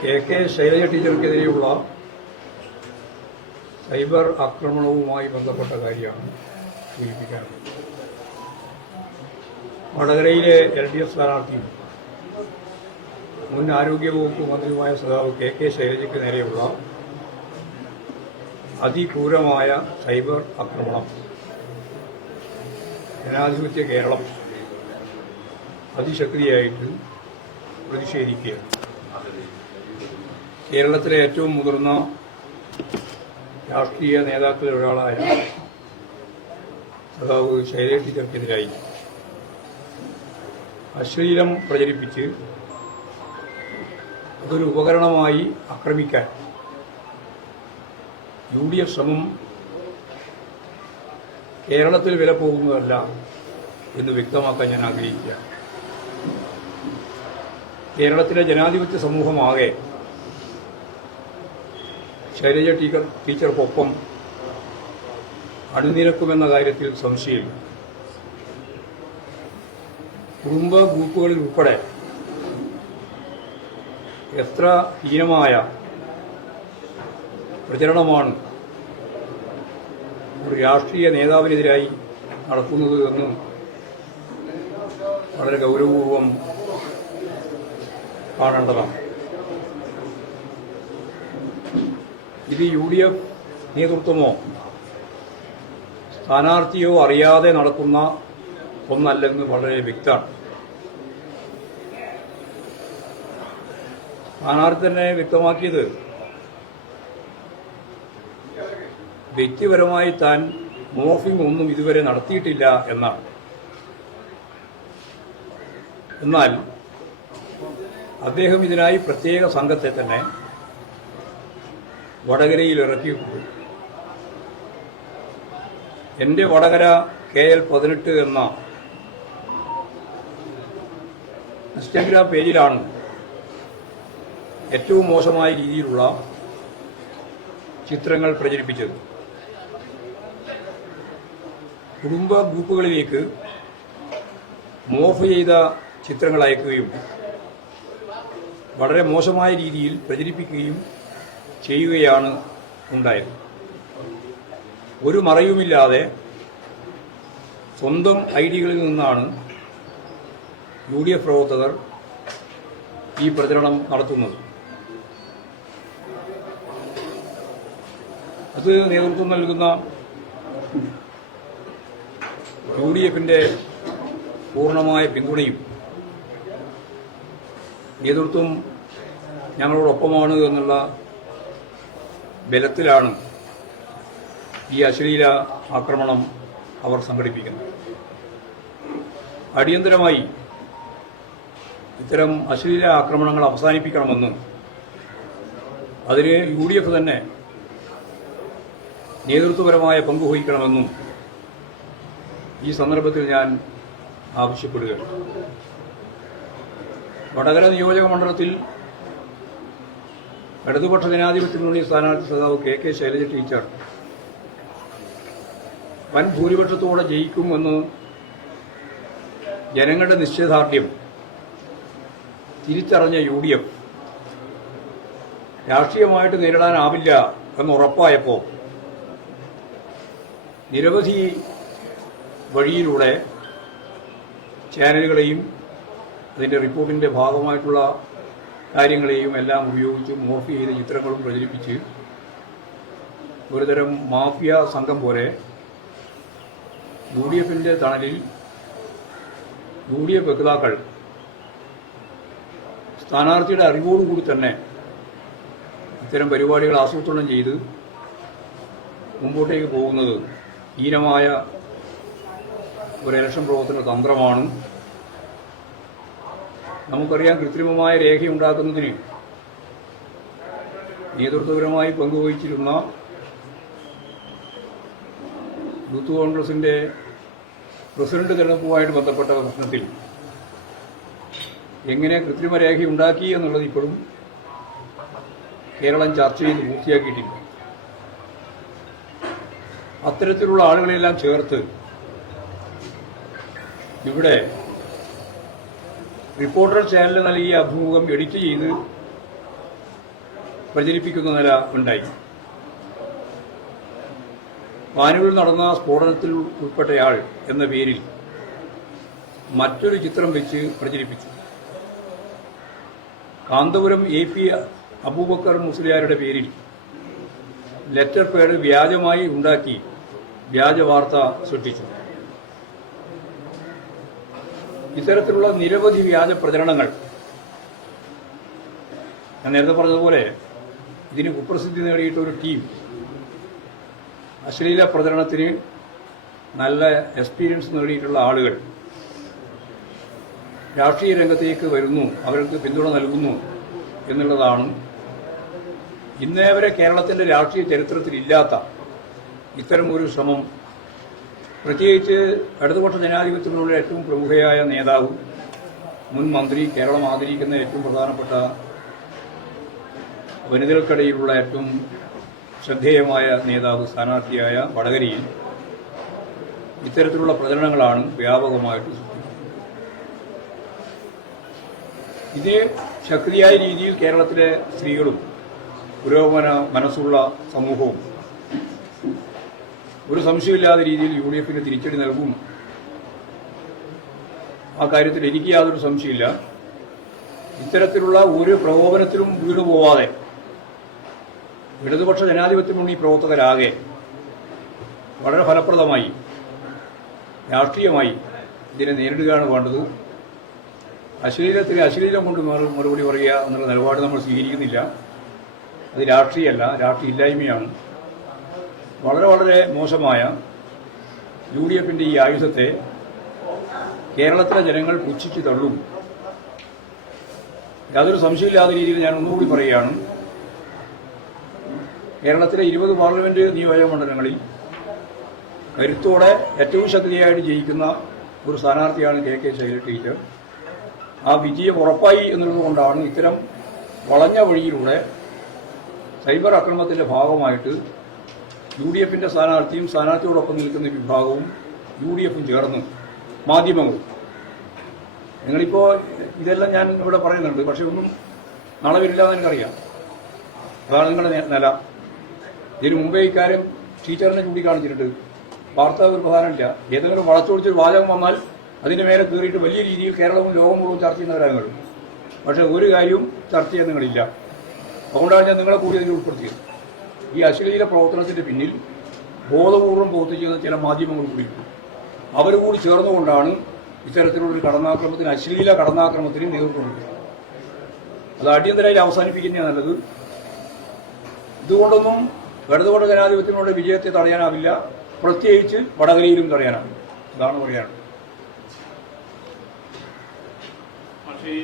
K K Shailaja ടീച്ചർക്കെതിരെയുള്ള cyber ആക്രമണവുമായി ബന്ധപ്പെട്ട കാര്യമാണ് സൂചിപ്പിക്കാൻ വടകരയിലെ എൽ ഡി എഫ് സ്ഥാനാർത്ഥിയും മുൻ ആരോഗ്യവകുപ്പ് മന്ത്രിയുമായ സഖാവ് കെ കെ ശൈലജയ്ക്ക് നേരെയുള്ള അതിക്രൂരമായ സൈബർ ആക്രമണം. ജനാധിപത്യ കേരളം അതിശക്തിയായിട്ട് പ്രതിഷേധിക്കുകയാണ്. കേരളത്തിലെ ഏറ്റവും മുതിർന്ന രാഷ്ട്രീയ നേതാക്കളിൽ ഒരാളായ സഖാവ് ശൈലേഷ് ടീച്ചർക്കെതിരായി അശ്ലീലം പ്രചരിപ്പിച്ച് അതൊരു ഉപകരണമായി ആക്രമിക്കാൻ യു ഡി എഫ് ശ്രമം കേരളത്തിൽ വില പോകുന്നതല്ല എന്ന് വ്യക്തമാക്കാൻ ഞാൻ ആഗ്രഹിക്കുക കേരളത്തിലെ ജനാധിപത്യ സമൂഹമാകെ ശൈലജ ടീച്ചർ ടീച്ചർക്കൊപ്പം അണിനിരക്കുമെന്ന കാര്യത്തിൽ സംശയമില്ല. കുടുംബ ഗ്രൂപ്പുകളിൽ ഉൾപ്പെടെ എത്ര ഹീനമായ പ്രചരണമാണ് ഒരു രാഷ്ട്രീയ നേതാവിനെതിരായി നടത്തുന്നത് എന്ന് വളരെ ഗൗരവപൂർവം കാണേണ്ടതാണ്. ഇത് യു ഡി എഫ് നേതൃത്വമോ സ്ഥാനാർത്ഥിയോ അറിയാതെ നടക്കുന്ന ഒന്നല്ലെന്ന് വളരെ വ്യക്തമാണ്. സ്ഥാനാർത്ഥി തന്നെ വ്യക്തമാക്കിയത് വ്യക്തിപരമായി താൻ മോർഫിംഗ് ഒന്നും ഇതുവരെ നടത്തിയിട്ടില്ല എന്നാണ്. എന്നാൽ അദ്ദേഹം ഇതിനായി പ്രത്യേക സംഘത്തെ തന്നെ വടകരയിൽ ഇറക്കിയിട്ടുണ്ട് എന്റെ വടകര കെ എൽ പതിനെട്ട് എന്ന ഇൻസ്റ്റഗ്രാം പേജിലാണ് ഏറ്റവും മോശമായ രീതിയിലുള്ള ചിത്രങ്ങൾ പ്രചരിപ്പിച്ചത്. കുടുംബ ഗ്രൂപ്പുകളിലേക്ക് മോഫ് ചെയ്ത ചിത്രങ്ങൾ അയക്കുകയും വളരെ മോശമായ രീതിയിൽ പ്രചരിപ്പിക്കുകയും ചെയ്യുകയാണ് ഉണ്ടായത്. ഒരു മറയുമില്ലാതെ സ്വന്തം ഐഡിയകളിൽ നിന്നാണ് യു ഡി എഫ് പ്രവർത്തകർ ഈ പ്രചരണം നടത്തുന്നത്. അത് നേതൃത്വം നൽകുന്ന യു ഡി എഫിന്റെ പൂർണമായ പിന്തുണയും നേതൃത്വം ഞങ്ങളോടൊപ്പമാണ് എന്നുള്ള ബലത്തിലാണ് ഈ അശ്ലീല ആക്രമണം അവർ സംഘടിപ്പിക്കുന്നത്. അടിയന്തരമായി ഇത്തരം അശ്ലീല ആക്രമണങ്ങൾ അവസാനിപ്പിക്കണമെന്നും അതിന് യു ഡി എഫ് തന്നെ നേതൃത്വപരമായ പങ്കുവഹിക്കണമെന്നും ഈ സന്ദർഭത്തിൽ ഞാൻ ആവശ്യപ്പെടുകയാണ്. വടകര നിയോജക മണ്ഡലത്തിൽ ഇടതുപക്ഷ ജനാധിപത്യ മുന്നണി സ്ഥാനാർത്ഥി സഖാവ് കെ കെ ശൈലജ ടീച്ചർ വൻ ഭൂരിപക്ഷത്തോടെ ജയിക്കുമെന്ന് ജനങ്ങളുടെ നിശ്ചയദാർഢ്യം തിരിച്ചറിഞ്ഞ യു ഡി എഫ് രാഷ്ട്രീയമായിട്ട് നേരിടാനാവില്ല എന്ന് ഉറപ്പായപ്പോൾ നിരവധി വഴിയിലൂടെ ചാനലുകളെയും അതിന്റെ റിപ്പോർട്ടിന്റെ ഭാഗമായിട്ടുള്ള കാര്യങ്ങളെയും എല്ലാം ഉപയോഗിച്ച് മോഫ് ചെയ്ത ചിത്രങ്ങളും പ്രചരിപ്പിച്ച് ഒരുതരം മാഫിയ സംഘം പോലെ യു ഡി എഫിന്റെ തണലിൽ യു ഡി എഫ് വക്താക്കൾ സ്ഥാനാർത്ഥിയുടെ അറിവോടുകൂടി തന്നെ ഇത്തരം പരിപാടികൾ ആസൂത്രണം ചെയ്ത് മുമ്പോട്ടേക്ക് പോകുന്നത് ഹീനമായ ഒരു ഇലക്ഷൻ പ്രവർത്തന തന്ത്രമാണ്. നമുക്കറിയാം കൃത്രിമമായ രേഖയുണ്ടാക്കുന്നതിന് നേതൃത്വപരമായി പങ്കുവഹിച്ചിരുന്ന യൂത്ത് കോൺഗ്രസിന്റെ പ്രസിഡന്റ് തെരഞ്ഞെടുപ്പുമായിട്ട് ബന്ധപ്പെട്ട പ്രശ്നത്തിൽ എങ്ങനെ കൃത്രിമ രേഖയുണ്ടാക്കി എന്നുള്ളത് ഇപ്പോഴും കേരളം ചർച്ച ചെയ്ത് പൂർത്തിയാക്കിയിട്ടില്ല. അത്തരത്തിലുള്ള ആളുകളെല്ലാം ചേർത്ത് ഇവിടെ റിപ്പോർട്ടർ ചാനൽ നൽകിയ അഭിമുഖം എഡിറ്റ് ചെയ്ത് പ്രചരിപ്പിക്കുന്ന നില ഉണ്ടായി. വാനൂരിൽ നടന്ന സ്ഫോടനത്തിൽ ഉൾപ്പെട്ടയാൾ എന്ന പേരിൽ മറ്റൊരു ചിത്രം വെച്ച് പ്രചരിപ്പിച്ചു. കാന്തപുരം എ പി അബൂബക്കർ മുസ്ലിയാരുടെ പേരിൽ ലെറ്റർ പേഡ് വ്യാജമായി ഉണ്ടാക്കി വ്യാജ വാർത്ത സൃഷ്ടിച്ചു. ഇത്തരത്തിലുള്ള നിരവധി വ്യാജ പ്രചരണങ്ങൾ. ഞാൻ നേരത്തെ പറഞ്ഞതുപോലെ ഇതിന് കുപ്രസിദ്ധി നേടിയിട്ട് ഒരു ടീം അശ്ലീല പ്രചരണത്തിന് നല്ല എക്സ്പീരിയൻസ് നേടിയിട്ടുള്ള ആളുകൾ രാഷ്ട്രീയ രംഗത്തേക്ക് വരുന്നു അവർക്ക് പിന്തുണ നൽകുന്നു എന്നുള്ളതാണ് ഇന്നേവരെ കേരളത്തിന്റെ രാഷ്ട്രീയ ചരിത്രത്തിൽ ഇല്ലാത്ത ഇത്തരം ഒരു ശ്രമം പ്രത്യേകിച്ച് ഇടതുപക്ഷ ജനാധിപത്യത്തിലുള്ള ഏറ്റവും പ്രമുഖയായ നേതാവും മുൻ മന്ത്രി കേരളം ആദരിക്കുന്ന ഏറ്റവും പ്രധാനപ്പെട്ട വനിതകൾക്കിടയിലുള്ള ഏറ്റവും ശ്രദ്ധേയമായ നേതാവ് സ്ഥാനാർത്ഥിയായ വടകരയിൽ ഇത്തരത്തിലുള്ള പ്രചരണങ്ങളാണ് വ്യാപകമായിട്ട് ഇതേ ശക്തിയായ രീതിയിൽ കേരളത്തിലെ സ്ത്രീകളും പുരോഗമന മനസ്സുള്ള സമൂഹവും ഒരു സംശയമില്ലാത്ത രീതിയിൽ യു ഡി എഫിന് തിരിച്ചടി നൽകും. ആ കാര്യത്തിൽ എനിക്ക് യാതൊരു സംശയമില്ല. ഇത്തരത്തിലുള്ള ഒരു പ്രകോപനത്തിലും വീണു പോവാതെ ഇടതുപക്ഷ ജനാധിപത്യ മുന്നണി പ്രവർത്തകരാകെ വളരെ ഫലപ്രദമായി രാഷ്ട്രീയമായി ഇതിനെ നേരിടുകയാണ് വേണ്ടത്. അശ്ലീലത്തിന് അശ്ലീലം കൊണ്ട് മറു- മറുപടി പറയുക എന്നുള്ള നിലപാട് നമ്മൾ സ്വീകരിക്കുന്നില്ല. അത് രാഷ്ട്രീയമല്ല രാഷ്ട്രീയ ഇല്ലായ്മയാണ്. വളരെ വളരെ മോശമായ യു ഡി എഫിന്റെ ഈ ആയുധത്തെ കേരളത്തിലെ ജനങ്ങൾ പുച്ഛിച്ചു തള്ളും. യാതൊരു സംശയമില്ലാത്ത രീതിയിൽ ഞാൻ ഒന്നുകൂടി പറയുകയാണ്. കേരളത്തിലെ ഇരുപത് പാർലമെന്റ് നിയോജക മണ്ഡലങ്ങളിൽ കരുത്തോടെ ഏറ്റവും ശക്തിയായിട്ട് ജയിക്കുന്ന ഒരു സ്ഥാനാർത്ഥിയാണ് കെ കെ ശൈല ടീച്ചർ. ആ വിജയം ഉറപ്പായി എന്നുള്ളത് കൊണ്ടാണ് ഇത്തരം വളഞ്ഞ വഴിയിലൂടെ സൈബർ അക്രമത്തിന്റെ ഭാഗമായിട്ട് യു ഡി എഫിന്റെ സ്ഥാനാർത്ഥിയും സ്ഥാനാർത്ഥിയോടൊപ്പം നിൽക്കുന്ന വിഭാഗവും യു ഡി എഫും ചേർന്ന് മാധ്യമങ്ങളും. നിങ്ങളിപ്പോ ഇതെല്ലാം ഞാൻ ഇവിടെ പറയുന്നുണ്ട്. പക്ഷേ ഒന്നും നാളെ വരില്ല എന്ന് എനിക്കറിയാം. അതാണ് നിങ്ങളുടെ നില. ഇതിന് മുമ്പേ ഇക്കാര്യം ടീച്ചറിനെ ചൂണ്ടിക്കാണിച്ചിട്ടുണ്ട്. വാർത്ത ഒരു പ്രധാനമില്ല. ഏതെങ്കിലും വളച്ചൊടിച്ചൊരു വാചകം വന്നാൽ അതിന്റെ മേലെ കയറിയിട്ട് വലിയ രീതിയിൽ കേരളവും ലോകം മുഴുവൻ ചർച്ച ചെയ്യുന്നവരാണ് പക്ഷേ ഒരു കാര്യവും ചർച്ച ചെയ്യാൻ നിങ്ങളില്ല അതുകൊണ്ടാണ് ഞാൻ നിങ്ങളെ കൂടി അതിൽ ഉൾപ്പെടുത്തിയത്. ഈ അശ്ലീല പ്രവർത്തനത്തിന്റെ പിന്നിൽ ബോധപൂർവം പ്രവർത്തിക്കുന്ന ചില മാധ്യമങ്ങൾ കൂടി അവർ കൂടി ചേർന്നുകൊണ്ടാണ് ഇത്തരത്തിലുള്ള കടന്നാക്രമത്തിന് അശ്ലീല കടന്നാക്രമത്തിന് നേതൃത്വം അത് അടിയന്തരമായി അവസാനിപ്പിക്കുന്നതാണ് നല്ലത്. ഇതുകൊണ്ടൊന്നും ഇടതുപക്ഷ ജനാധിപത്യങ്ങളുടെ വിജയത്തെ തടയാനാവില്ല. പ്രത്യേകിച്ച് വടകരയിലും തടയാനാവില്ല. അതാണ് പറയാനുള്ളത്. പക്ഷേ